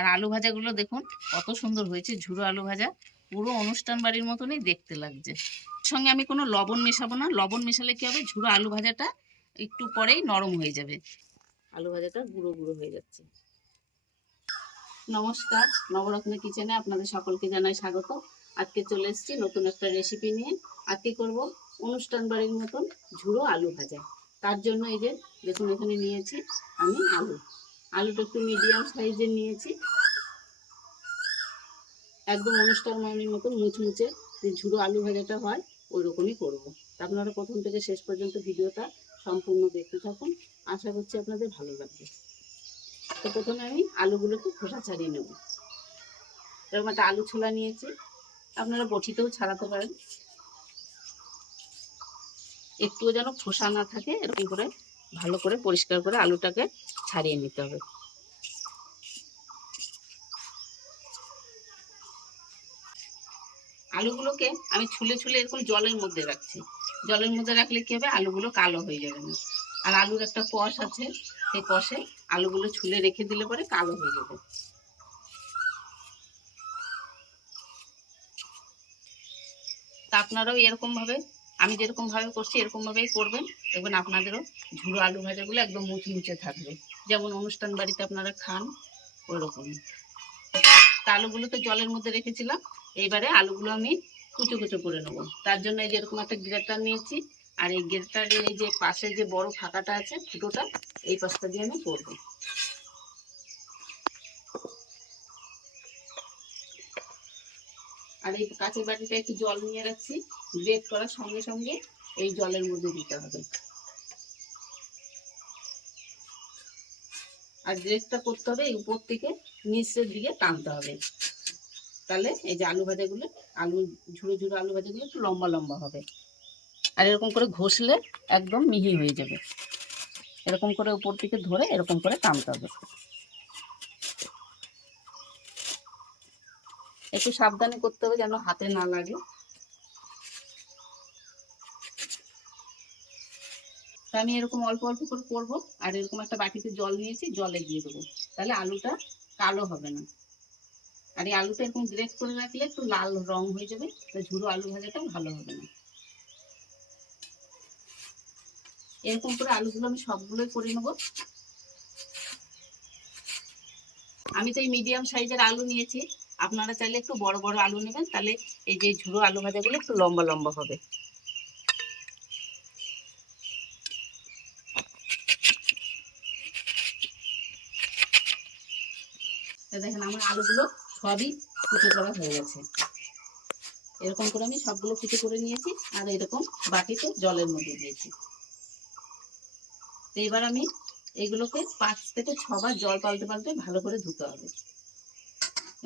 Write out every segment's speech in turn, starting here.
আর আলু ভাজাগুলো দেখুন, কত সুন্দর হয়েছে, ঝুড়ো আলু ভাজা। পুরো অনুষ্ঠান বাড়ির মতনই দেখতে লাগছে। সঙ্গে আমি কোনো লবণ মেশাবো না। লবণ মেশালে কি হবে? ঝুড়ো আলু ভাজাটা একটু পরেই নরম হয়ে যাবে। আলু ভাজাটা গুঁড়ো গুঁড়ো হয়ে যাচ্ছে। নমস্কার। নবরত্ন কিচেনে আপনাদের সকলকে জানাই স্বাগত। আজকে চলে এসেছি নতুন একটা রেসিপি নিয়ে। আজকে করব? অনুষ্ঠান বাড়ির মতন ঝুড়ো আলু ভাজা। তার জন্য এই যে, দেখুন এখানে নিয়েছি আমি আলু। আলুটা একটু মিডিয়াম সাইজের নিয়েছি। একদম অনুষ্ঠান বাড়ির মতন মুচমুচে যে ঝুড়ো আলু ভাজাটা হয় ওই রকমই করব আপনারা প্রথম থেকে শেষ পর্যন্ত ভিডিওটা সম্পূর্ণ দেখতে থাকুন। আশা করছি আপনাদের ভালো লাগবে। তো প্রথমে আমি আলুগুলোকে খোসা ছাড়িয়ে নেব। এরকম একটা আলু ছোলা নিয়েছি। আপনারা বটিতেও ছাড়াতে পারেন। একটুও যেন খোসা না থাকে, এরকম করে ভালো করে পরিষ্কার করে আলুটাকে ছাড়িয়ে নিতে হবে। আলুগুলোকে আমি ছুলে ছুলে এরকম জলের মধ্যে রাখছি। জলের মধ্যে রাখলে কি হবে? আলুগুলো কালো হয়ে যাবে না। আর আলুর একটা কষ আছে, সেই কষে আলুগুলো ছুলে রেখে দিলে পরে কালো হয়ে যাবে। তা আপনারাও এরকম ভাবে আমি যেরকম ভাবে করছি, এরকম ভাবেই করবেন। দেখবেন আপনাদেরও ঝুড়ো আলু ভাজাগুলো একদম মুচমুচে থাকবে। যেমন অনুষ্ঠান বাড়িতে আপনারা খান ওই রকমই তা আলুগুলো তো জলের মধ্যে রেখেছিলাম। এইবারে আলুগুলো আমি কুচো কুচো করে নেব। তার জন্য এই যেরকম একটা গ্রেটার নিয়েছি। আর এই গ্রেটারের এই যে পাশে যে বড় ফাঁকাটা আছে ফুটোটা এই পাশটা দিয়ে আমি করব। আর এই কাঁচের বাটিটা একটু জল নিয়ে রাখছি। গ্রেট করার সঙ্গে সঙ্গে এই জলের মধ্যে দিতে হবে। আর গ্রেটটা করতে হবে এই উপর থেকে নিচের দিকে টানতে হবে। তাহলে এই যে আলু ভাজাগুলো, আলু ঝুড়ো ঝুড়ো আলু ভাজাগুলো একটু লম্বা লম্বা হবে। আর এরকম করে ঘষলে একদম মিহি হয়ে যাবে। এরকম করে উপর থেকে ধরে এরকম করে টানতে হবে। একটু সাবধানে করতে হবে যেন হাতে না লাগে। আমি এরকম অল্প অল্প করে করব, আর এরকম একটা বাটিতে জল নিয়েছি, জলে দিয়ে দেবো। তাহলে আলুটা কালো হবে না। আর এই আলুটা এরকম গ্রেট করে রাখলে একটু লাল রং হয়ে যাবে ঝুড়ো আলু ভাজাটা ভালো হবে না। এরকম করে আলুগুলো আমি সবগুলোই করে নেব। আমি তো এই মিডিয়াম সাইজের আলু নিয়েছি। আপনারা চাইলে একটু বড় বড় আলু নেবেন, তাহলে এই যে ঝুড়ো আলু ভাজাগুলো একটু লম্বা লম্বা হবে। দেখেন আমার আলুগুলো সবই কুচো করা হয়ে গেছে। এরকম করে আমি সবগুলো কুচো করে নিয়েছি, আর এরকম বাটিতে জলের মধ্যে দিয়েছি। এবার আমি এগুলোকে পাঁচ থেকে ছবার জল পাল্টে পাল্টে ভালো করে ধুতে হবে।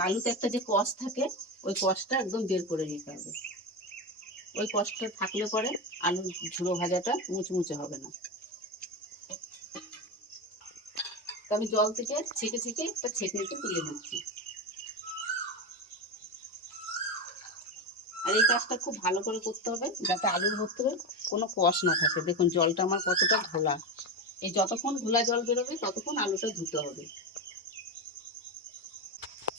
আলুতে একটা যে কষ থাকে, ওই কষটা একদম বের করে নিতে হবে। ওই কষটা থাকলে পরে আলু ঝুড়ো ভাজাটা মুচমুচে হবে না। আমি জল থেকে ছেঁকে ছেঁকে একটা ছেঁকনিতে তুলে নিচ্ছি। আর এই কাজটা খুব ভালো করে করতে হবে, যাতে আলুর ভেতরে কোনো কষ না থাকে। দেখুন, জলটা আমার কতটা ঘোলা এই যতক্ষণ ঘোলা জল বেরোবে, ততক্ষণ আলুটা ধুতে হবে।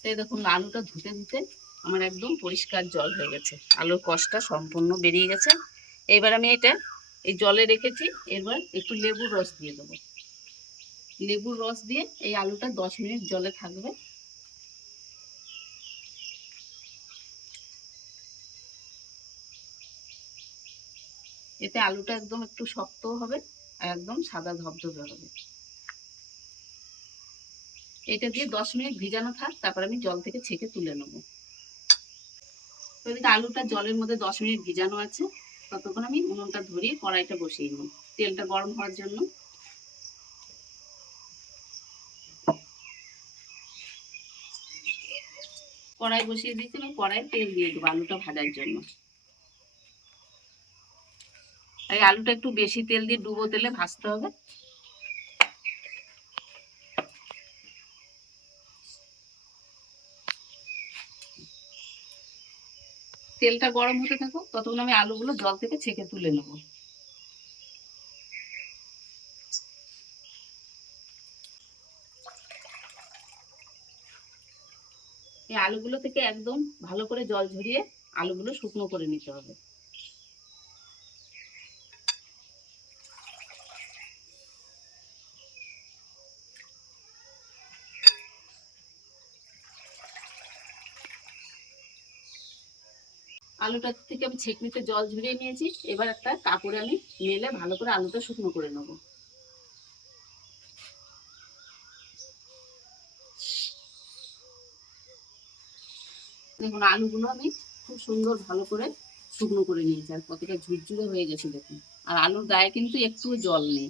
এই দেখুন আলুটা ধুতে ধুতে আমার একদম পরিষ্কার জল হয়ে গেছে। আলুর কষটা সম্পূর্ণ বেরিয়ে গেছে। এবার আমি এটা এই জলে রেখেছি, এবার একটু লেবুর রস দিয়ে দেবো। লেবুর রস দিয়ে এই আলুটা দশ মিনিট জলে থাকবে। এতে আলুটা একদম একটু শক্তও হবে আর একদম সাদা ধবধবে হবে। এটা দিয়ে দশ মিনিট ভিজানো থাক, তারপর আমি জল থেকে ছেঁকে তুলে নেব। আলুটা জলের মধ্যে দশ মিনিট ভিজানো আছে, ততক্ষণ আমি উনুনটা ধরিয়ে কড়াইটা বসিয়ে নেব, তেলটা গরম হওয়ার জন্য। কড়াই বসিয়ে দিয়েছি আমি কড়াই তেল দিয়ে দেবো আলুটা ভাজার জন্য। আলুটা একটু বেশি তেল দিয়ে ডুবো তেলে ভাজতে হবে। তেলটা গরম হতে থাকুক ততক্ষণ আমি আলুগুলো জল থেকে ছেঁকে তুলে নেব। এই আলুগুলো থেকে একদম ভালো করে জল ঝরিয়ে আলুগুলো শুকনো করে নিতে হবে। আলুটা থেকে আমি ছেঁকনিতে জল ঝরিয়ে নিয়েছি। এবার একটা কাপড়ে আমি মেলে ভালো করে আলুটা শুকনো করে নেব। দেখুন, আলুগুলো আমি খুব সুন্দর ভালো করে শুকনো করে নিয়েছি আর কতটা ঝুরঝুরে হয়ে গেছে দেখুন। আর আলুর গায়ে কিন্তু একটু জল নেই।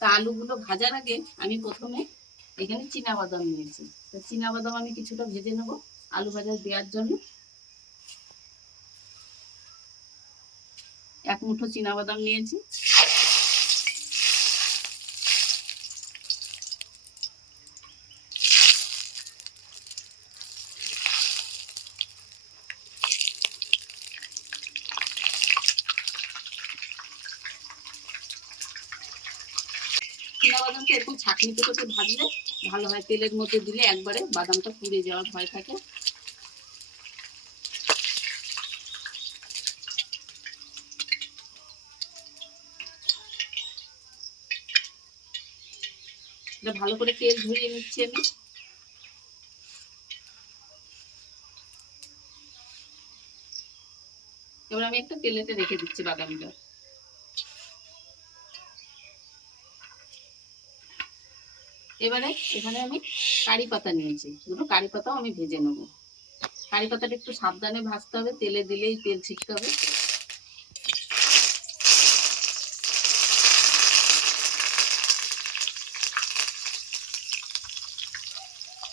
তা আলুগুলো ভাজার আগে আমি প্রথমে এখানে চীনা বাদাম নিয়েছি। তো চীনা বাদাম আমি কিছুটা ভেজে নেব। আলু ভাজা দেওয়ার জন্য এক মুঠো বাদাম নিয়েছি। বাদামটা এরকম ছাঁকনিতে করে ভাজলে ভালো হয়, তেলের মধ্যে দিলে একবারে বাদামটা পুড়ে যাওয়ার ভয় থাকে। এটা ভালো করে তেল ঝরিয়ে নিচ্ছি আমি। এবার আমি একটা তেলেতে রেখে দিচ্ছি বাদামটা। এবারে এখানে আমি কারি পাতা নিয়েছি। দুটো কারি পাতাও আমি ভেজে নেব। কারি পাতাটা একটু সাবধানে ভাজতে হবে, তেলে দিলেই তেল ছিটকে হবে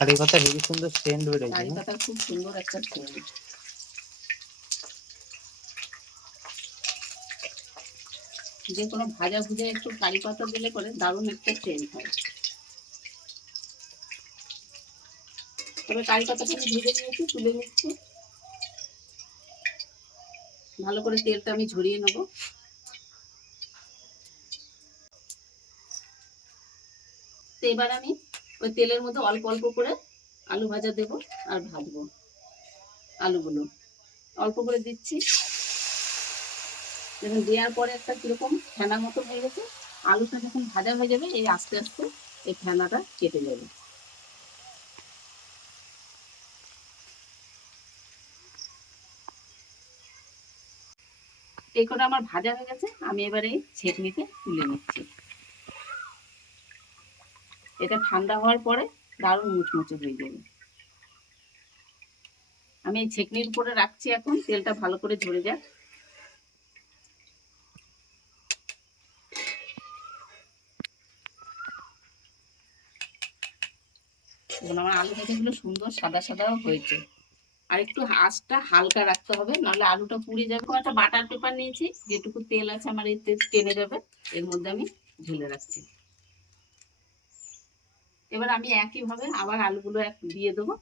কারি পাতা হেবি সুন্দর সেন্ট বেরোয় কারি পাতার খুব সুন্দর একটা স্মেল যে কোনো ভাজা ভুজে একটু কারি পাতা দিলে পরে দারুণ একটা সেন্ট হয়। তবে কারি পাতাটা আমি ভেজে নিয়েছি, তুলে নিচ্ছি। ভালো করে তেলটা আমি ঝরিয়ে নেব। এবার আমি ওই তেলের মধ্যে অল্প অল্প করে আলু ভাজা দেব আর ভাজবো আলুগুলো। অল্প করে দিচ্ছি। দেখুন, দেওয়ার পরে একটা কীরকম ফেনা মতো হয়ে গেছে। আলুটা যখন ভাজা হয়ে যাবে, এই আস্তে আস্তে এই ফেনাটা কেটে যাবে। এই কটা আমার ভাজা হয়ে গেছে, আমি এবারে ছেঁকনিতে তুলে নিচ্ছি। এটা ঠান্ডা হওয়ার পরে দারুণ মুচমুচে হয়ে যাবে। আমি এই ছেকনির উপরে রাখছি এখন, তেলটা ভালো করে ঝরে যাক। আমার আলু ভাজাগুলো সুন্দর সাদা সাদাও হয়েছে। আর একটু আঁচটা হালকা রাখতে হবে, নাহলে আলুটা পুড়ে যাবে। একটা বাটার পেপার নিয়েছি, যেটুকু তেল আছে আমার এই তেল টেনে যাবে, এর মধ্যে আমি ঢেলে রাখছি। এবার আমি একইভাবে আবার আলুগুলো এক দিয়ে দেবো।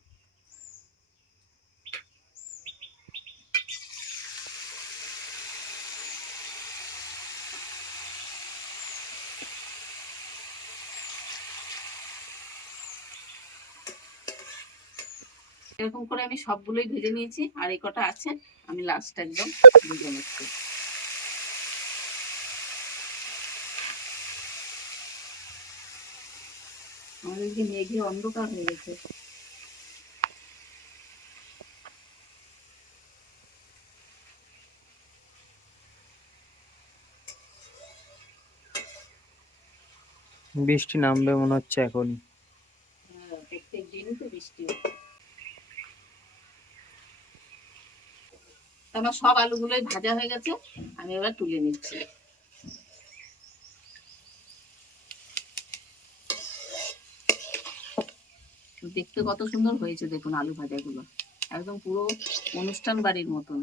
এরকম করে আমি সবগুলোই ভেজে নিয়েছি, আর এই কটা আছে, আমি লাস্ট একদম ভেজে নিচ্ছি। আমাদের যে মেঘে অন্ধকার হয়ে গেছে। বৃষ্টি নামবে মনে হচ্ছে এখন। হ্যাঁ, প্রত্যেক দিনই তো বৃষ্টি আমার সব আলুগুলোই ভাজা হয়ে গেছে আমি এবার তুলে নিচ্ছি। দেখতে কত সুন্দর হয়েছে দেখুন আলু ভাজাগুলো। একদম পুরো অনুষ্ঠান বাড়ির মতন।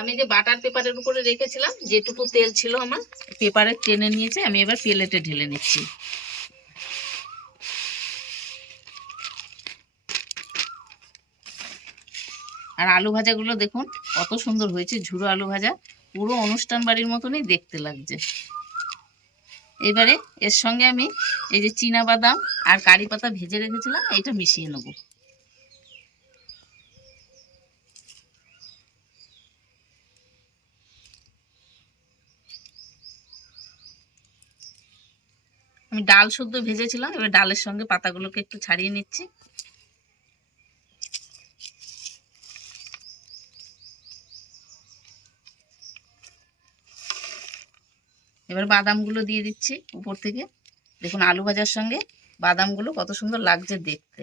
আমি যে বাটার পেপারের উপরে রেখেছিলাম, যেটুকু তেল ছিল আমার, পেপারে টেনে নিয়েছে, আমি এবার প্লেটে ঢেলে নিচ্ছি। আর আলু ভাজাগুলো দেখুন, কত সুন্দর হয়েছে, ঝুড়ো আলু ভাজা। পুরো অনুষ্ঠান বাড়ির মতনই দেখতে লাগছে। এবারে এর সঙ্গে আমি এই যে চীনা বাদাম আর কারি পাতা ভেজে রেখেছিলাম, এটা মিশিয়ে নেব। আমি ডাল শুদ্ধ ভেজেছিলাম, এবার ডালের সঙ্গে পাতাগুলোকে একটু ছাড়িয়ে নিচ্ছি। এবার বাদামগুলো দিয়ে দিচ্ছি উপর থেকে। দেখুন আলু ভাজার সঙ্গে বাদামগুলো কত সুন্দর লাগছে দেখতে।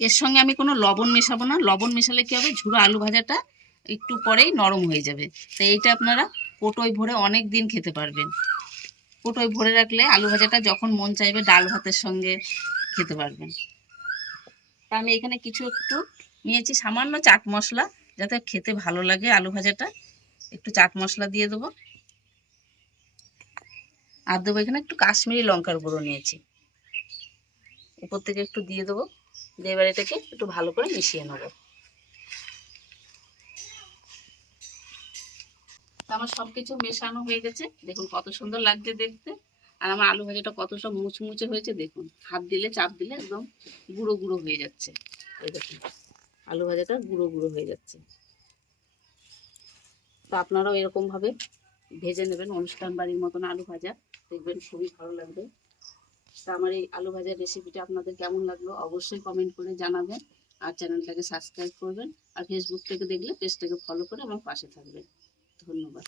এর সঙ্গে আমি কোনো লবণ মেশাবো না। লবণ মেশালে কি হবে? ঝুড়ো আলু ভাজাটা একটু পরেই নরম হয়ে যাবে। তো এইটা আপনারা কোটোয় ভরে অনেক দিন খেতে পারবেন। কোটোয় ভরে রাখলে আলু ভাজাটা যখন মন চাইবে ডাল ভাতের সঙ্গে খেতে পারবেন। আমি এখানে কিছু একটু নিয়েছি, সামান্য চাট মশলা, যাতে খেতে ভালো লাগে আলু ভাজাটা। একটু চাট মশলা দিয়ে দেবো। আর দেবো এখানে একটু কাশ্মীরি লঙ্কার গুঁড়ো নিয়েছি। উপর থেকে একটু দিয়ে দেবো। দিয়ে এবার এটাকে একটু ভালো করে মিশিয়ে নেব। আমার সব কিছু মেশানো হয়ে গেছে। দেখুন কত সুন্দর লাগছে দেখতে। আর আমার আলু ভাজাটা কতটা মুচমুচে হয়েছে দেখুন। হাত দিলে, চাপ দিলে একদম গুঁড়ো গুঁড়ো হয়ে যাচ্ছে। এই দেখুন, আলু ভাজাটা গুঁড়ো গুঁড়ো হয়ে যাচ্ছে। তো আপনারাও এরকম ভাবে ভেজে নেবেন, অনুষ্ঠান বাড়ির মতন আলু ভাজা। দেখবেন খুবই ভালো লাগবে। তা আমার এই আলু ভাজার রেসিপিটা আপনাদের কেমন লাগল অবশ্যই কমেন্ট করে জানাবেন। আর চ্যানেলটাকে সাবস্ক্রাইব করবেন। আর ফেসবুক থেকে দেখলে পেজটাকে ফলো করে আমার পাশে থাকবেন। ধন্যবাদ।